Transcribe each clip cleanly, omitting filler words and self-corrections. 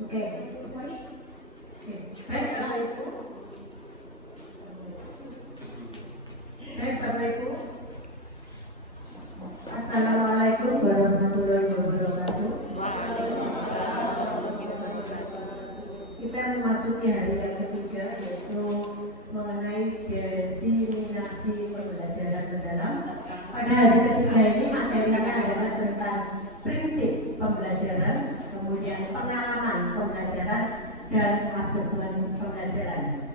Oke. Baik, Bapak Ibu. Assalamualaikum warahmatullahi wabarakatuh. Kita memasuki hari yang ketiga, yaitu mengenai diseminasi pembelajaran mendalam. Pada hari ketiga ini materinya adalah tentang prinsip pembelajaran, kemudian pengalaman pembelajaran, dan asesmen pembelajaran.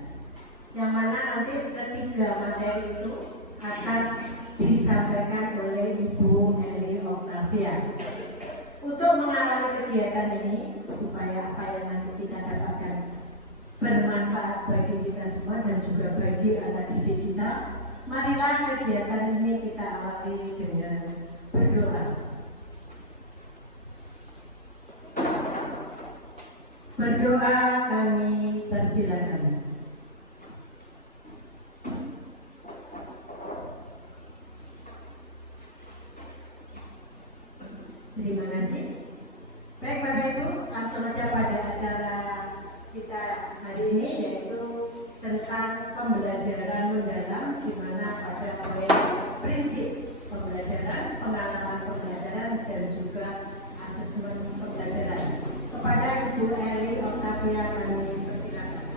Yang mana nanti ketiga materi itu akan disampaikan oleh Ibu Eli Octavia. Untuk mengawali kegiatan ini, supaya apa yang nanti kita dapatkan bermanfaat bagi kita semua dan juga bagi anak didik kita, marilah kegiatan ini kita awali dengan berdoa. Berdoa kami persilakan. Terima kasih. Baik Bapak Ibu, langsung saja pada acara kita hari ini, yaitu tentang pembelajaran mendalam, di mana pada poin prinsip pembelajaran, pengalaman pembelajaran, dan juga asesmen pembelajaran. Kepada Ibu Eli Octavia kami persilakan.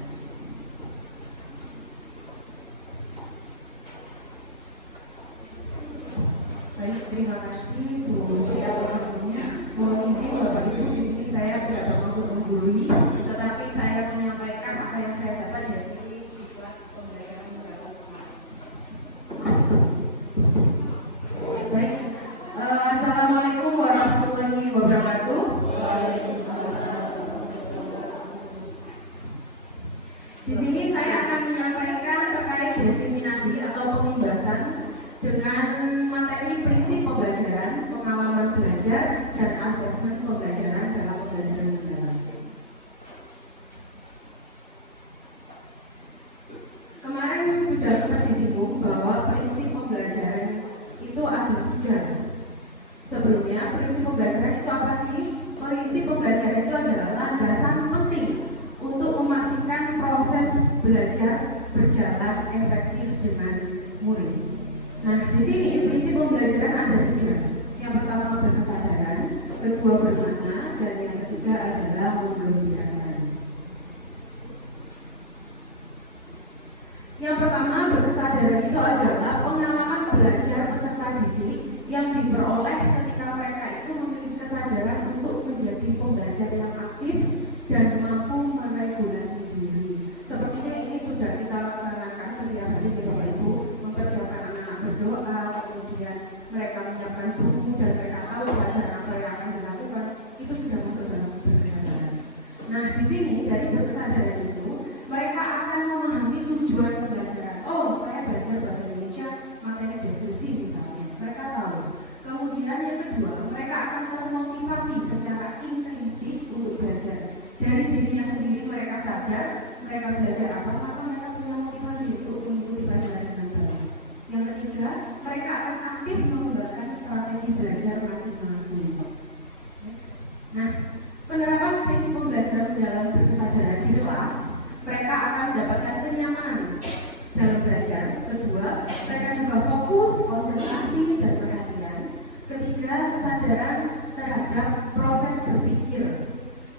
Baik, terima kasih Bu Sia sebelumnya. Mohon izin Bapak Ibu, di sini saya tidak bermaksud menggurui, tetapi saya menyampaikan apa yang saya dapat dari siswa pembelajaran mendalam. Baik, Assalamualaikum warahmatullahi wabarakatuh. Di sini saya akan menyampaikan terkait diseminasi atau pembahasan dengan materi prinsip pembelajaran, pengalaman belajar, dan asesmen pembelajaran dalam pembelajaran mendalam. Kemarin sudah sempat disinggung bahwa prinsip pembelajaran itu ada 3. Sebelumnya, prinsip pembelajaran itu apa sih? Prinsip pembelajaran itu adalah landasan penting untuk memastikan proses belajar berjalan efektif dengan murid. Nah, di sini prinsip pembelajaran ada 3. Yang pertama berkesadaran, kedua bermakna, dan yang ketiga adalah menggembirakan. Yang pertama berkesadaran itu adalah pengalaman belajar peserta didik yang diperoleh ketika mereka itu memiliki kesadaran untuk menjadi pembelajar yang aktif dan mampu meregulasi diri. Sepertinya ini sudah kita laksanakan setiap hari di Bapak Ibu, mempersiapkan anak-anak berdoa, kemudian mereka menyiapkan buku dan mereka tahu pelajaran apa yang akan dilakukan, itu sudah masuk dalam berkesadaran. Nah, di sini dari berkesadaran itu mereka akan memahami tujuan pembelajaran. Oh, saya belajar bahasa Indonesia materi deskripsi misalnya, mereka tahu. Kemudian yang kedua, mereka akan termotivasi secara intrinsik untuk belajar. Dari dirinya sendiri mereka sadar mereka belajar apa, maka mereka punya motivasi untuk mengikuti pelajaran dengan baik. Yang ketiga, mereka akan aktif mengembangkan strategi belajar masing-masing. Nah, penerapan prinsip pembelajaran dalam berkesadaran di kelas, mereka akan mendapatkan kenyamanan dalam belajar. Kedua, mereka juga fokus, konsentrasi, dan perhatian. Ketiga, kesadaran terhadap proses berpikir.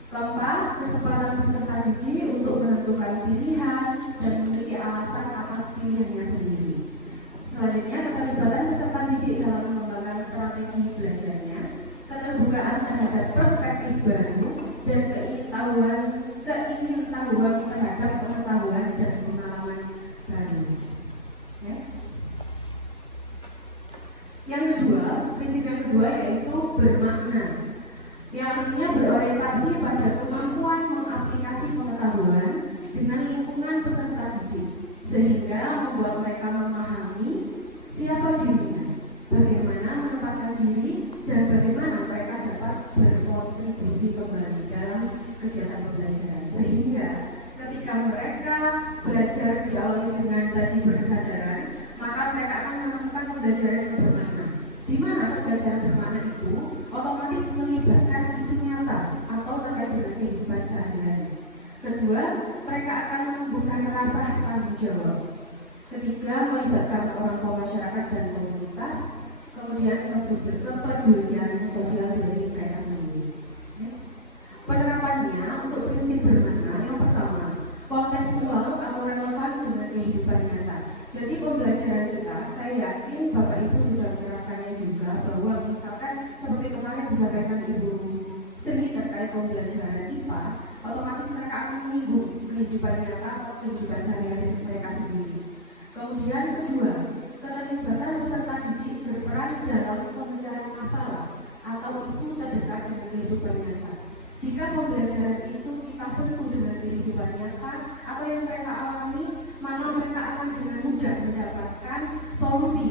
Keempat, kesempatan peserta didik untuk menentukan pilihan dan memiliki alasan atas pilihannya sendiri. Selanjutnya, keterlibatan peserta didik dalam mengembangkan strategi belajarnya, keterbukaan terhadap perspektif baru, dan keingintahuan terhadap pengetahuan dan pengalaman baru. Next. Yang kedua, prinsip yang kedua yaitu bermakna, yang artinya berorientasi pada kemampuan mengaplikasi pengetahuan dengan lingkungan peserta didik, sehingga membuat mereka memahami siapa dirinya, bagaimana menempatkan diri, dan bagaimana mereka dapat berkontribusi kembali dalam kegiatan pembelajaran. Sehingga ketika mereka belajar diawali dengan tadi berkesadaran, maka mereka akan menemukan pembelajaran yang bermakna. Di mana pembelajaran bermakna itu otomatis melibatkan isu nyata atau atau terkait dengan kehidupan sehari-hari. Kedua, mereka akan menumbuhkan rasa tanggung jawab. Ketiga, melibatkan orang tua masyarakat dan komunitas. Kemudian kepedulian sosial dari mereka sendiri. Next. Penerapannya untuk prinsip bermakna yang pertama, kontekstual atau relevan dengan kehidupan nyata. Jadi pembelajaran kita, saya yakin Bapak Ibu sudah menerapkannya juga, bahwa misalkan seperti kemarin disampaikan Ibu Sri terkait pembelajaran IPA, otomatis mereka akan menyinggung kehidupan nyata atau kehidupan sehari-hari mereka sendiri. Kemudian kedua, keterlibatan peserta didik berperan dalam pemecahan masalah atau isu terdekat dengan kehidupan nyata. Jika pembelajaran itu kita sentuh dengan kehidupan nyata atau yang mereka alami, maka mereka akan dengan mudah mendapatkan solusi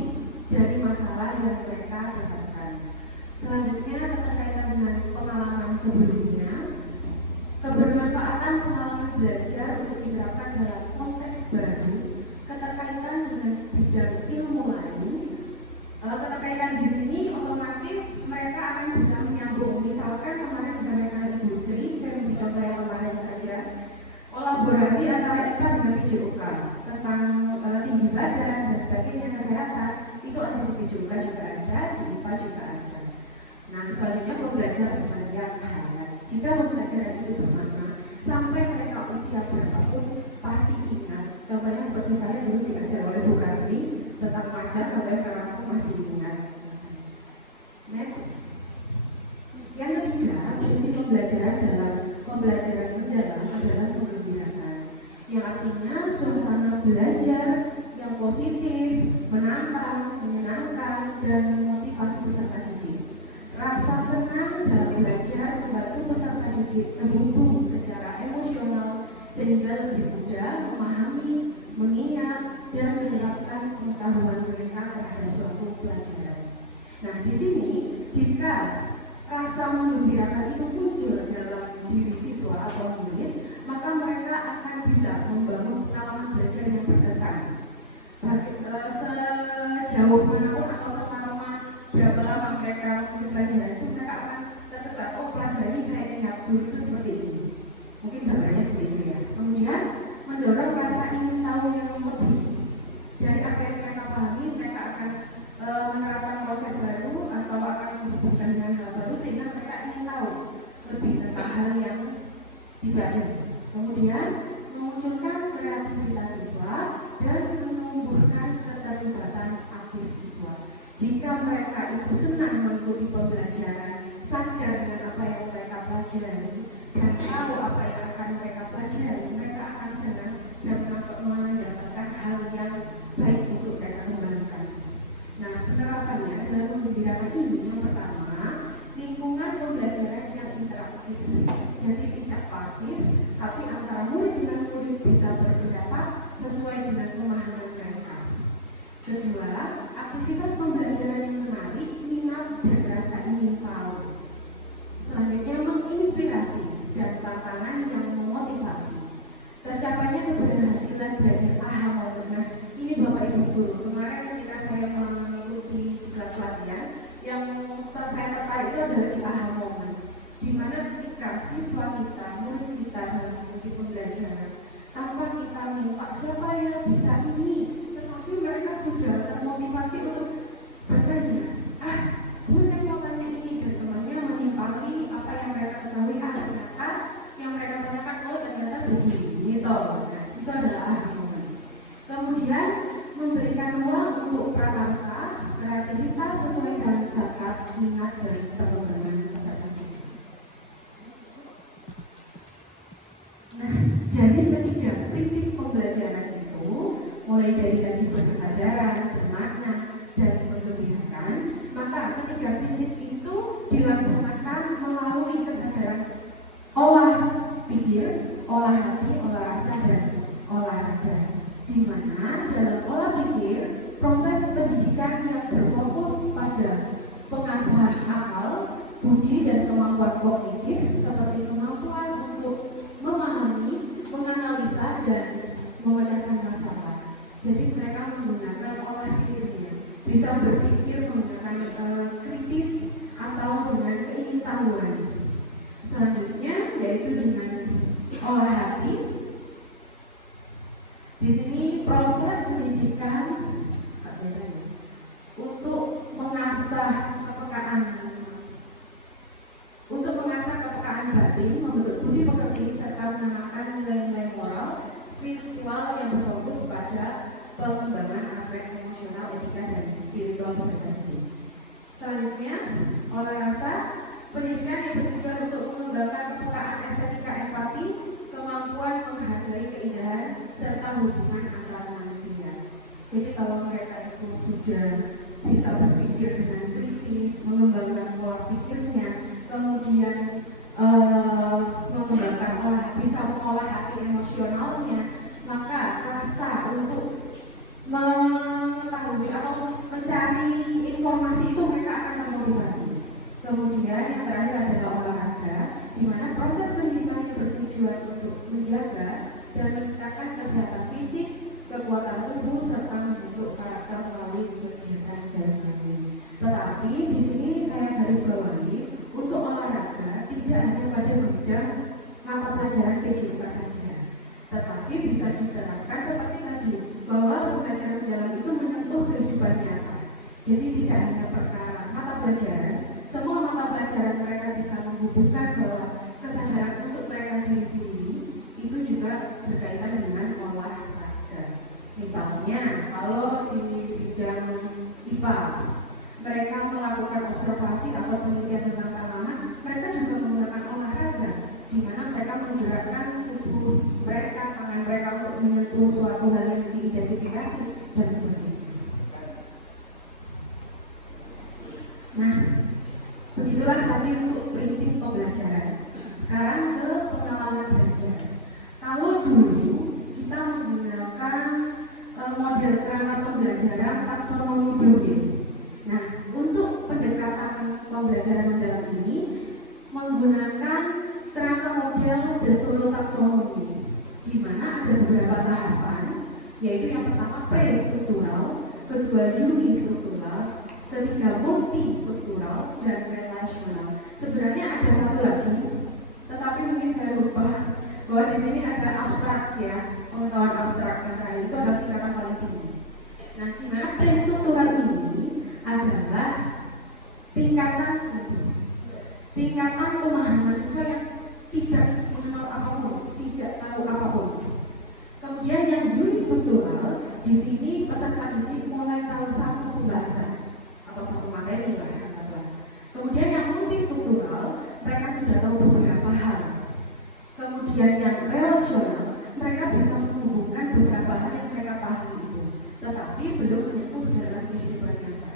dari masalah yang mereka dapatkan. Selanjutnya, keterkaitan dengan pengalaman sebelumnya, kebermanfaatan pengalaman belajar untuk diterapkan dalam konteks baru, keterkaitan dengan bidang ilmu lain. Keterkaitan di sini otomatis mereka akan bisa menyambung. Misalkan kemarin disampaikan Ibu Sri, saya ambil contoh yang kemarin saja, kolaborasi antara IPA dengan PJOK tentang tinggi badan dan sebagainya, kesehatan, itu ada di PJOK juga ada, di IPA juga ada. Nah, selanjutnya pembelajar sepanjang hayat. Jika pembelajaran itu bermakna, sampai mereka usia berapapun pasti ingat. Contohnya seperti saya dulu diajar oleh Bu Karli tentang macan, sampai sekarang aku masih ingat. Next. Yang ketiga, prinsip pembelajaran dalam pembelajaran mendalam adalah menggembirakan, yang artinya suasana belajar yang positif, menantang, menyenangkan, dan memotivasi peserta didik. Rasa senang dalam belajar membantu peserta didik terhubung secara emosional sehingga lebih mudah memahami, mengingat, dan menerapkan pengetahuan mereka terhadap suatu pelajaran. Nah, di sini jika rasa menggembirakan itu muncul dalam diri siswa atau murid, maka mereka akan bisa membangun pengalaman belajar yang berkesan. Sejauh manapun atau selama berapa lama mereka mengikuti pelajaran itu, mereka akan terkesan, oh pelajaran ini saya ingat dulu itu seperti ini. Mungkin gambarnya seperti itu ya. Kemudian mendorong rasa ingin tahu yang lebih dari apa yang mereka pahami, mereka akan menerapkan konsep baru atau akan menghubungkan dengan hal baru sehingga mereka ingin tahu lebih tentang hal yang dipelajari. Kemudian memunculkan kreativitas siswa dan menumbuhkan keterlibatan aktif siswa. Jika mereka itu senang mengikuti pembelajaran, sadar dengan apa yang mereka pelajari dan tahu apa yang akan mereka pelajari, mereka akan senang dan mendapatkan hal yang baik untuk mereka kembangkan. Nah, penerapannya dalam menggembirakan ini yang pertama, lingkungan pembelajaran yang interaktif, jadi tidak pasif, tapi antara murid dengan murid bisa berpendapat sesuai dengan pemahaman mereka. Kedua, aktivitas pembelajaran yang menarik, minat, dan rasa ingin tahu. Selanjutnya, menginspirasi dan tantangan yang memotivasi. Tercapainya keberhasilan belajar aha moment. Nah, ini Bapak Ibu guru, kemarin ketika saya mengikuti diklat pelatihan, yang saya tertarik itu adalah di aha moment, di mana ketika siswa kita, murid kita dalam mengikuti pembelajaran, tanpa kita minta siapa yang bisa ini, tetapi mereka sudah termotivasi untuk bertanya, Bu saya mau tanya ini, dan temannya menimpali apa yang mereka ketahui, ternyata yang mereka tanyakan, oh ternyata begini, gitu. Nah, itu adalah aha moment. Kemudian memberikan ruang untuk prakarsa, kreativitas sesuai dengan bakat, minat, dan perkembangan peserta didik. Nah, jadi ketiga prinsip pembelajaran itu, mulai dari tadi berkesadaran, bermakna, dan menggembirakan, maka ketiga prinsip itu dilaksanakan melalui kesadaran olah pikir, olah hati, olah rasa, dan olahraga. Di mana dalam olah pikir, proses pendidikan yang berfokus pada pengasahan akal, budi, dan kemampuan kognitif seperti kemampuan untuk memahami, menganalisa, dan memecahkan masalah. Jadi mereka menggunakan olah pikirnya, bisa berpikir menggunakan kritis atau dengan keingintahuan. Selanjutnya Di sini proses pendidikan untuk mengasah kepekaan batin, membentuk budi pekerti serta menanamkan nilai-nilai moral, spiritual yang berfokus pada pengembangan aspek emosional, etika dan spiritual peserta didik. Selanjutnya, olah rasa, pendidikan yang bertujuan untuk mengembangkan kepekaan estetika empati, kemampuan menghargai keindahan, serta hubungan antar manusia. Jadi kalau mereka itu sudah bisa berpikir dengan kritis, mengembangkan pola pikirnya, kemudian bisa mengolah hati emosionalnya, maka rasa untuk mengetahui atau mencari informasi itu mereka akan termotivasi. Kemudian yang terakhir adalah olahraga, di mana proses pendidikan yang bertujuan untuk menjaga dan meningkatkan kesehatan fisik, kekuatan tubuh serta membentuk karakter melalui kegiatan jasmani. Tetapi di sini saya garis bawahi untuk olahraga tidak hanya pada bidang mata pelajaran PJK saja, tetapi bisa diterapkan seperti tadi bahwa pembelajaran dalam itu menyentuh kehidupan nyata. Jadi tidak hanya perkara mata pelajaran, semua mata pelajaran mereka bisa menghubungkan bahwa kesadaran untuk mereka diri sendiri itu juga berkaitan dengan olahraga. Misalnya kalau di bidang IPA mereka melakukan observasi atau penelitian tentang tanaman, mereka juga menggunakan olahraga, di mana mereka menggerakkan tubuh mereka, tangan mereka untuk menyentuh suatu hal yang diidentifikasi dan sebagainya. Nah, begitulah tadi untuk prinsip pembelajaran. Sekarang ke pengalaman belajar. Kalau dulu kita menggunakan model kerangka pembelajaran taksonomi Bloomfield. Nah, untuk pendekatan pembelajaran mendalam ini menggunakan kerangka model The Solo Taxonomy, di mana ada beberapa tahapan, yaitu yang pertama pre-struktural, kedua unistruktural, ketiga multistruktural, dan relational. Sebenarnya ada satu lagi, tetapi mungkin saya lupa bahwa di sini ada abstrak ya, pengetahuan abstrak yang terakhir itu adalah tingkatan paling tinggi. Nah, di mana pre-struktural ini adalah tingkatan pemahaman siswa yang tidak mengenal apapun, tidak tahu apapun. Kemudian yang unistruktural, di sini peserta didik mulai tahu satu pembahasan atau satu materi lah. Kemudian yang multistruktural, mereka sudah tahu beberapa hal. Kemudian yang relasional, mereka bisa menghubungkan beberapa hal yang mereka pahami itu, tetapi belum menyentuh dalam kehidupan nyata.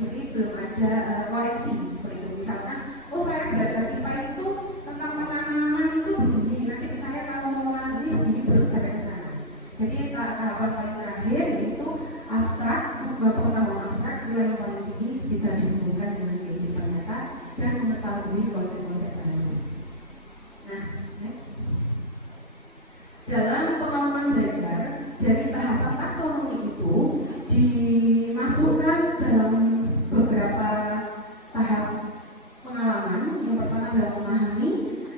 Jadi belum ada koneksi seperti itu. Misalkan, oh saya belajar IPA itu tentang penanaman itu begini, nanti saya kalau mau nanam ini begini, belum sampai ke sana. Jadi tahapan paling terakhir itu abstrak, pengetahuan abstrak yang paling tinggi bisa dihubungkan dengan kehidupan nyata dan mengetahui konsep-konsep baru. Nah, next. Dalam pengalaman belajar dari tahapan taksonomi itu dimasukkan dalam beberapa tahap pengalaman. Yang pertama adalah memahami,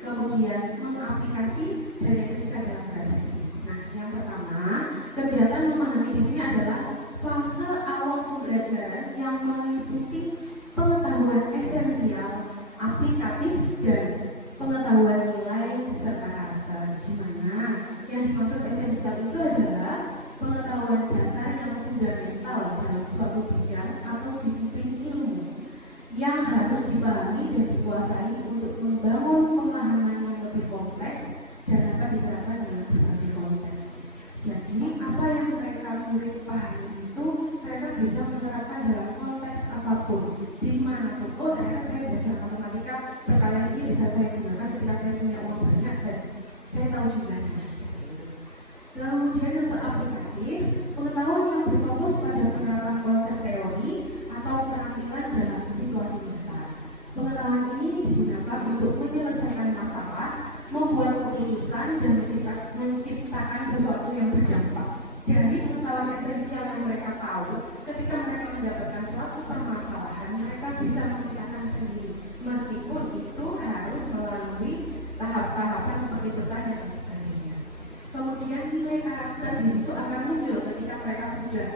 kemudian mengaplikasi, dan yang ketiga adalah refleksi. Nah, yang pertama kegiatan memahami di sini adalah fase awal pembelajaran yang meliputi pengetahuan esensial, aplikatif, dan pengetahuan nilai serta karakter. Di mana yang dimaksud esensial itu adalah pengetahuan dasar yang fundamental dalam suatu bidang atau disiplin ilmu yang harus dipahami dan dikuasai untuk membangun pemahaman yang lebih kompleks dan dapat diterapkan dalam berbagai konteks. Jadi apa yang mereka murid pahami itu mereka bisa menerapkan dalam konteks apapun, dimanapun. Oh, ternyata saya belajar matematika perkalian ini bisa saya gunakan ketika saya punya uang banyak dan saya tahu jumlahnya. Kemudian untuk aplikatif, pengetahuan yang berfokus pada penerapan konsep teori atau keterampilan dalam situasi nyata. Pengetahuan ini digunakan untuk menyelesaikan masalah, membuat keputusan, dan menciptakan sesuatu yang berdampak. Dari pengetahuan esensial yang mereka tahu, ketika mereka mendapatkan suatu permasalahan, mereka bisa memecahkan sendiri, meskipun itu harus melalui tahap-tahapan seperti bertanya dan sebagainya. Kemudian kemudian nilai karakter di situ akan muncul ketika mereka sudah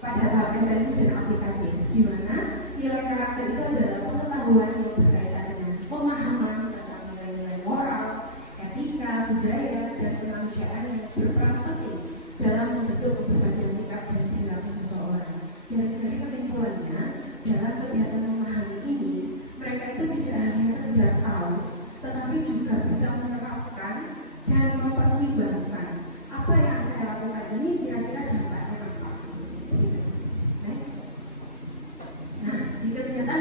pada tahap esensi dan aplikatif, di mana nilai karakter itu adalah pengetahuan yang berkaitan dengan pemahaman tentang nilai-nilai moral, etika, budaya, dan kemanusiaan yang berperan penting dalam membentuk kepribadian sikap dan perilaku seseorang. Jadi kesimpulannya, dalam kegiatan memahami ini, mereka itu tidak hanya sekedar tahu, tetapi juga bisa menerapkan dan mempertimbangkan apa yang saya lakukan ini kira-kira dampaknya apa. Begitu. Next. Nah, di kegiatan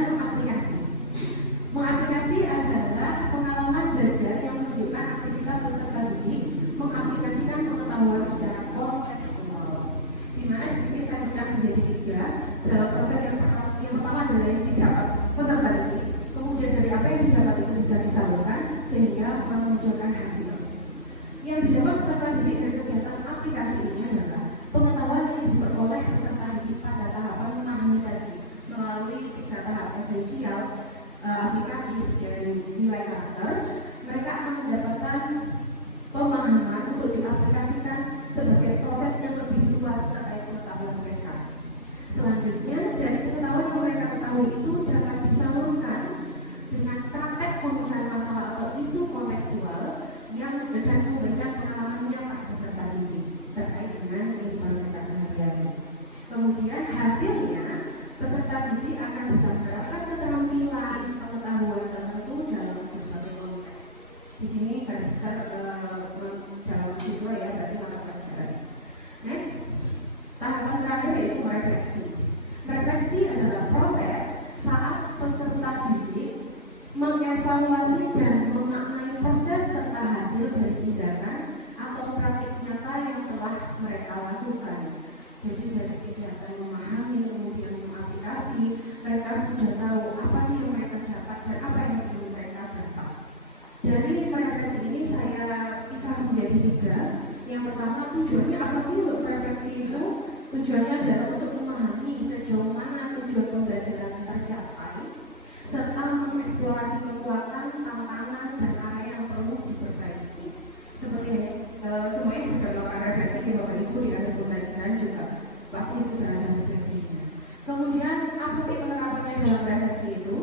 mengaplikasi adalah pengalaman belajar yang menunjukkan aktivitas peserta didik mengaplikasikan pengetahuan secara kontekstual. Di mana di sini saya pecah menjadi 3 dalam proses yang pertama adalah yang didapat peserta didik, kemudian dari apa yang didapat itu bisa disalurkan sehingga memunculkan hasil. Yang didapat peserta didik dari kegiatan aplikasi ini adalah pengetahuan yang diperoleh peserta didik pada tahapan memahami tadi melalui 3 tahap esensial, aplikatif, dan nilai karakter. Mereka akan mendapatkan pemahaman untuk diaplikasikan sebagai proses yang lebih luas terkait pengetahuan mereka. Selanjutnya, dari pengetahuan yang mereka ketahui itu dapat disalurkan dengan praktek pemecahan masalah atau isu kontekstual yang dan memberikan pengalaman nyata peserta didik terkait dengan kehidupan mereka sehari-hari. Kemudian hasilnya, peserta didik akan bisa menerapkan keterampilan pengetahuan tertentu dalam berbagai konteks. Di sini garis besar dalam siswa ya, berarti mata pelajaran. Next, tahapan terakhir yaitu merefleksi. Merefleksi adalah proses saat peserta didik mengevaluasi dan memaknai proses serta hasil dari tindakan atau praktik nyata yang telah mereka lakukan. Jadi dari kegiatan memahami kemudian mengaplikasi, mereka sudah tahu apa sih yang mereka dapat dan apa yang belum mereka dapat. Dari refleksi ini saya pisah menjadi 3. Yang pertama, tujuannya apa sih untuk refleksi itu? Tujuannya adalah untuk memahami sejauh mana tujuan pembelajaran tercapai, serta mengeksplorasi kekuatan, tantangan, dan area yang perlu diperbaiki. Seperti semuanya sudah melakukan refleksi di Bapak Ibu di akhir pembelajaran juga pasti sudah ada refleksinya. Kemudian apa sih penerapannya dalam refleksi itu?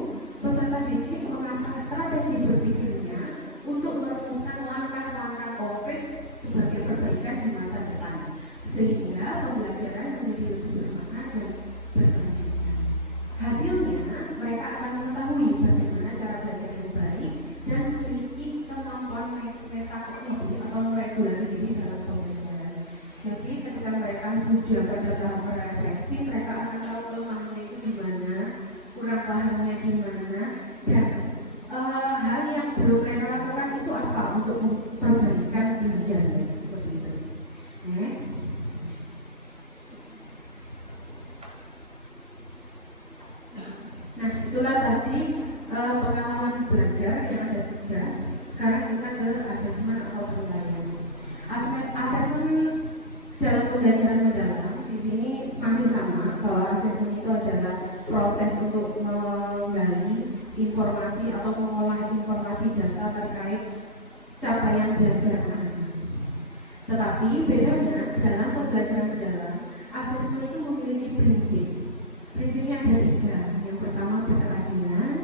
Peserta didik mengasah strategi berpikirnya untuk merumuskan langkah-langkah konkret sebagai perbaikan di masa depan, sehingga pembelajaran menjadi lebih bermakna dan berkelanjutan. Hasilnya, mereka akan mengetahui bagaimana cara belajar yang baik dan memiliki kemampuan metakognisi atau meregulasi diri dalam pembelajaran. Jadi ketika mereka sudah pada tahap refleksi, mereka akan tahu kelemahannya itu di mana, kurang pahamnya di mana, dan hal yang belum mereka lakukan itu apa untuk memperbaikan belajarnya, seperti itu. Next. Nah, itulah tadi pengalaman belajar yang ada 3. Sekarang kita ke asesmen atau penilaian. Asesmen dalam pembelajaran mendalam di sini masih sama, bahwa asesmen itu adalah proses untuk menggali informasi atau mengolah informasi data terkait capaian belajar anak-anak. Tetapi bedanya dalam pembelajaran mendalam, asesmen itu memiliki prinsip. Prinsipnya ada 3. Yang pertama berkeadilan,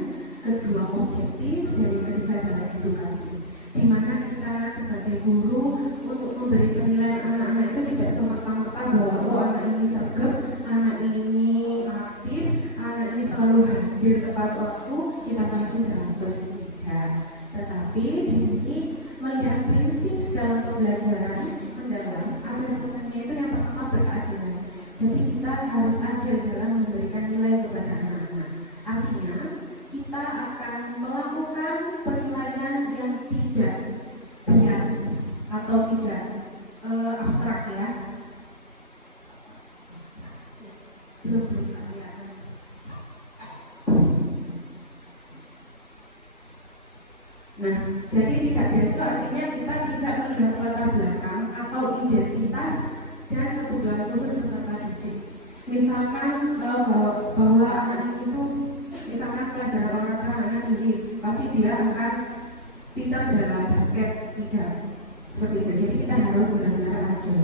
kedua objektif, dan yang ketiga adalah edukatif. Di mana kita sebagai guru untuk memberi penilaian anak-anak itu tidak semerta-merta bahwa oh anak ini sergap, anak ini aktif, anak ini selalu hadir tepat waktu, kita kasih 100, tidak. Tetapi di sini melihat prinsip dalam pembelajaran mendalam, asesmennya itu yang pertama berkeadilan. Jadi kita harus adil dalam memberikan nilai kepada anak-anak. Artinya kita akan melakukan penilaian yang tidak bias atau tidak abstrak ya. Belum. Nah, jadi tidak bias itu artinya kita tidak melihat latar belakang atau identitas dan kebutuhan khusus peserta didik. Misalkan bahwa anak itu, misalkan pelajaran olahraga anaknya tinggi, pasti dia akan pintar dalam basket, tidak. seperti itu. Jadi kita harus benar-benar aja.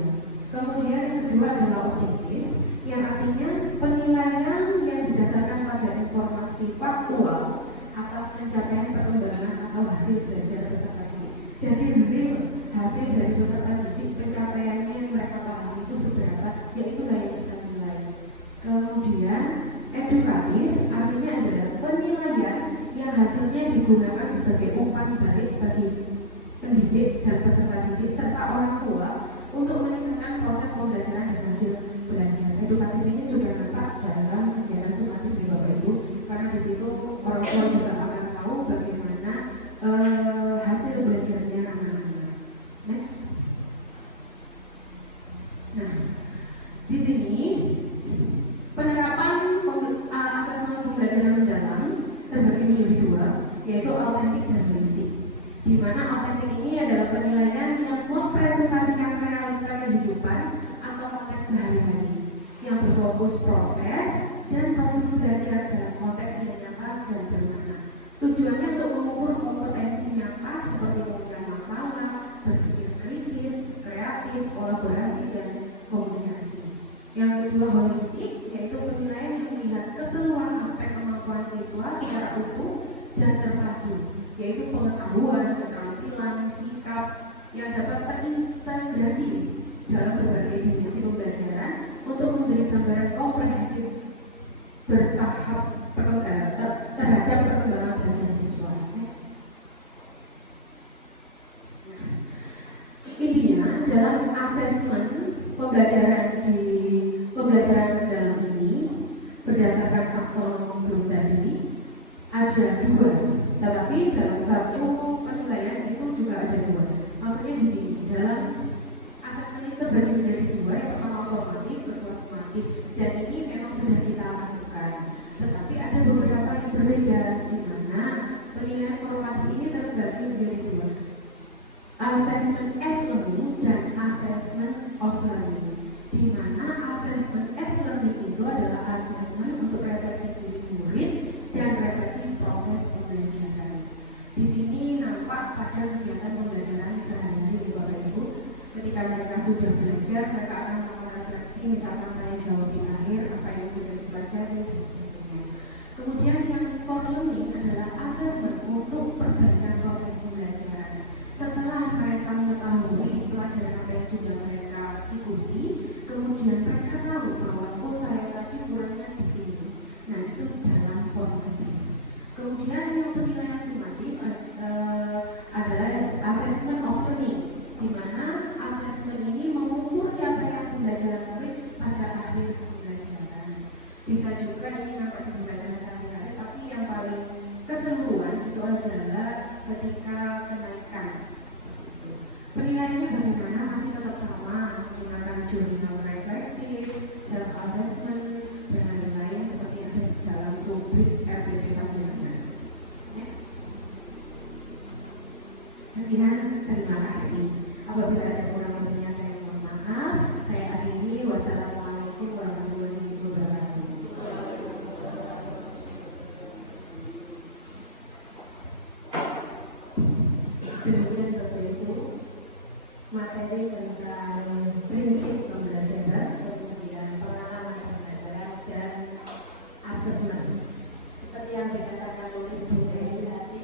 Kemudian yang kedua adalah objektif, yang artinya penilaian yang didasarkan pada informasi faktual atas pencapaian perkembangan atau hasil belajar peserta didik. Jadi real hasil dari peserta didik, pencapaiannya yang mereka pahami itu seberapa, yaitulah yang kita nilai. Kemudian edukatif artinya adalah penilaian yang hasilnya digunakan sebagai umpan balik bagi pendidik dan peserta didik serta orang tua untuk meningkatkan proses pembelajaran dan hasil belajar. Edukatif ini sudah nampak dalam kegiatan sumatif di Bapak Ibu, karena di situ orang tua juga akan tahu bagaimana hasil belajarnya anak-anak. Next. Nah, di sini penerapan asesmen pembelajaran mendalam terbagi menjadi dua, yaitu autentik dan holistik. Di mana autentik ini adalah penilaian yang mempresentasikan realita kehidupan atau konteks sehari-hari, yang berfokus proses dan produk belajar dalam konteks yang nyata dan bermakna. Tujuannya untuk mengukur kompetensi nyata seperti pemikiran masalah, berpikir kritis, kreatif, kolaborasi, dan komunikasi. Yang kedua holistik, yaitu penilaian yang melihat keseluruhan aspek kemampuan siswa secara utuh dan terpadu, yaitu pengetahuan, keterampilan, sikap yang dapat terintegrasi dalam berbagai dimensi pembelajaran untuk memberi gambaran komprehensif bertahap terhadap perkembangan belajar siswa. Next. Intinya dalam asesmen pembelajaran mendalam ini berdasarkan taksonomi Bloom tadi ada dua, tetapi dalam satu penilaian itu juga ada dua. Maksudnya begini, dalam asesmen itu terbagi menjadi dua, yang pertama formatif, kedua sumatif, dan ini memang sudah kita lakukan. Tetapi ada beberapa yang berbeda, di mana penilaian formatif ini terbagi menjadi dua, assessment as learning dan assessment of learning. Di mana assessment as learning itu adalah assessment untuk refleksi diri murid dan refleksi proses pembelajaran. Di sini nampak pada kegiatan pembelajaran sehari-hari di Bapak Ibu. Ketika mereka sudah belajar, mereka akan melakukan refleksi, misalkan tanya jawab di akhir apa yang sudah dipelajari dan sebagainya. Kemudian yang for learning adalah assessment untuk perbaikan proses pembelajaran. Setelah mereka mengetahui pelajaran apa yang sudah mereka ikuti, kemudian mereka tahu bahwa oh saya tadi kurangnya di sini. Nah itu dalam formatif. Kemudian yang penilaian sumatif adalah assessment of learning, di mana assessment ini mengukur capaian pembelajaran murid pada akhir pembelajaran. Bisa juga ini nampak di pembelajaran sehari-hari, tapi yang paling keseluruhan itu adalah ketika kenaikan. Penilaiannya bagaimana masih tetap sama, menggunakan journal reflective, self assessment, dan lain-lain seperti yang ada dalam rubrik RPP Panjenengan. Next. Sekian, terima kasih. Apabila ada kurang lebihnya saya mohon maaf. Saya akhiri. Wassalamualaikum warahmatullahi wabarakatuh. Demikian Bapak Ibu, materi tentang prinsip pembelajaran, kemudian pengalaman pembelajaran dan asesmen. Seperti yang dikatakan oleh Ibu Dewi tadi,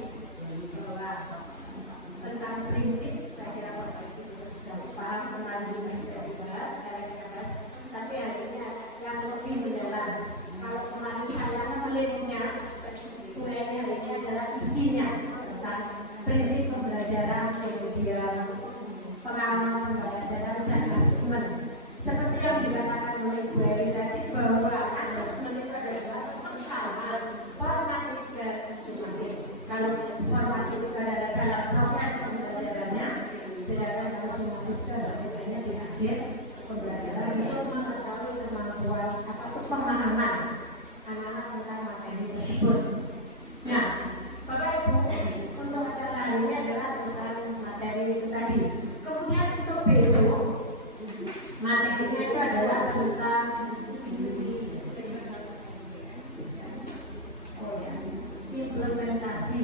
bahwa tentang prinsip saya kira Bapak Ibu juga sudah paham, tentang juga sudah dibahas, sekarang kita bahas. Tapi hari ini yang lebih mendalam. Kalau kemarin saya kuliahnya hari ini adalah isinya tentang prinsip pembelajaran, kemudian pengalaman pembelajaran dan asesmen. Seperti yang dikatakan oleh Bu Eli tadi, bahwa asesmen itu adalah persamaan formatif dan sumatif. Kalau formatif itu adalah dalam proses pembelajarannya, sedangkan kalau sumatif itu adalah biasanya di akhir pembelajaran untuk mengetahui kemampuan atau pemahaman anak-anak tentang materi tersebut. Nah, Bapak Ibu, untuk acara hari ini adalah tentang materi itu tadi. Kemudian untuk besok, materinya itu adalah tentang implementasi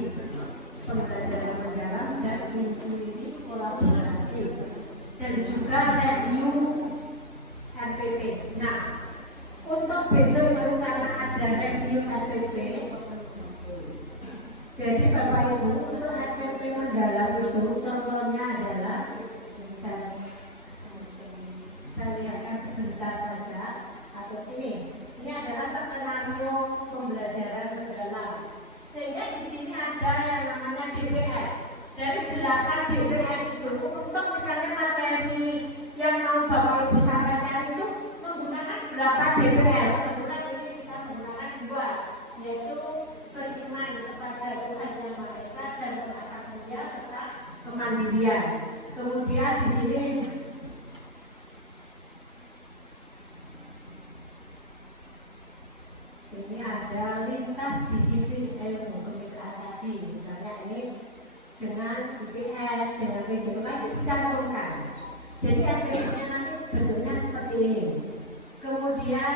pembelajaran mendalam dan inti kolaborasi. dan juga review RPP. Nah, untuk besok itu karena ada review RPP, jadi Bapak Ibu untuk RPP mendalam itu contohnya adalah saya lihatkan sebentar saja atau ini adalah skenario pembelajaran mendalam, sehingga di sini ada yang namanya DPR. Dari 8 DPR itu untuk misalnya materi yang mau Bapak Ibu sampaikan itu menggunakan berapa DPR? Kebetulan ini kita menggunakan 2, yaitu beriman kepada Tuhan Yang Maha Esa dan beragama mulia serta kemandirian. Kemudian di sini ini ada lintas disiplin ilmu kemitraan tadi, misalnya ini dengan IPS, dengan PJK itu dicantumkan. Jadi RPP-nya nanti bentuknya seperti ini. Kemudian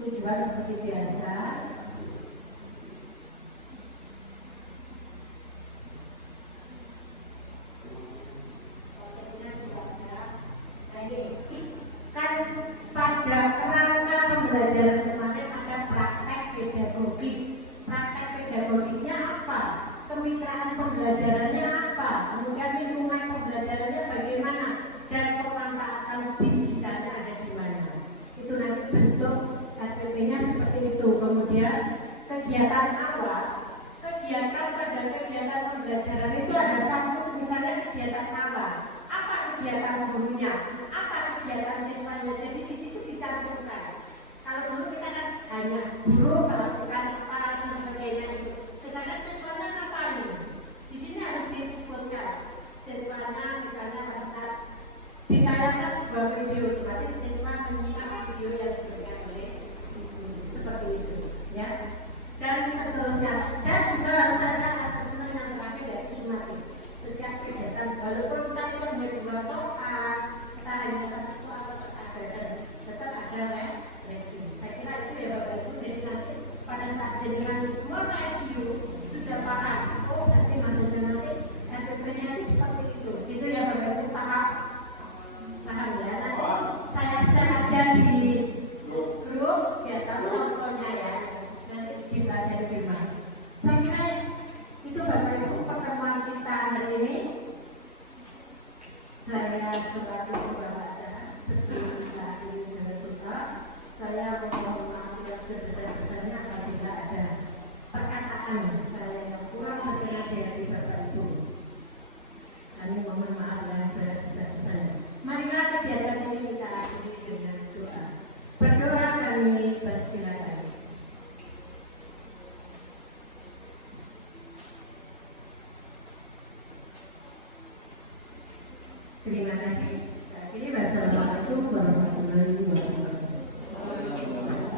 tujuan seperti biasa. Nah ini kan pada kerangka pembelajaran kemarin ada praktek pedagogik. Praktek pedagogiknya apa? Kemitraan pembelajarannya apa? Kemudian lingkungan pembelajarannya bagaimana? Dan pemanfaatan digitalnya ada di mana? Itu nanti bentuk RPP-nya seperti itu. Kemudian kegiatan awal, kegiatan pada kegiatan pembelajaran itu ada satu, misalnya kegiatan awal. Apa kegiatan gurunya? Apa kegiatan siswanya? Jadi di situ dicantumkan. Kalau dulu kita kan hanya guru melakukan apa dan sebagainya itu. Sedangkan siswanya ngapain? Di sini harus disebutkan. Siswanya misalnya pada saat ditayangkan sebuah video, otomatis siswa menyimak video yang diberikan oleh guru. Seperti itu, ya. Dan seterusnya. Dan juga harus ada asesmen yang terakhir dari sumatif. Setiap kegiatan, walaupun kita itu hanya 2 soal, kita hanya 1 soal tetap ada refleksi. Saya kira itu ya Bapak Ibu. Jadi nanti pada saat jenengan mereview sudah paham, oh nanti maksudnya nanti RPP-nya itu seperti itu. Itu ya Bapak Ibu, paham? Paham ya? Nanti saya share aja di grup biar tahu contohnya ya. Nanti dibaca di rumah. Saya kira itu Bapak Ibu pertemuan kita hari ini. Saya sebagai pembawa acara sebelum kita ini tutup, saya mohon maaf yang sebesar-besarnya apabila ada perkataan saya yang kurang berkenan di hati Bapak Ibu. Kami mohon maaf yang sebesar-besarnya. Marilah kegiatan ini kita akhiri dengan doa. Berdoa kami persilakan. Terima kasih. Saat ini wassalamualaikum warahmatullahi wabarakatuh.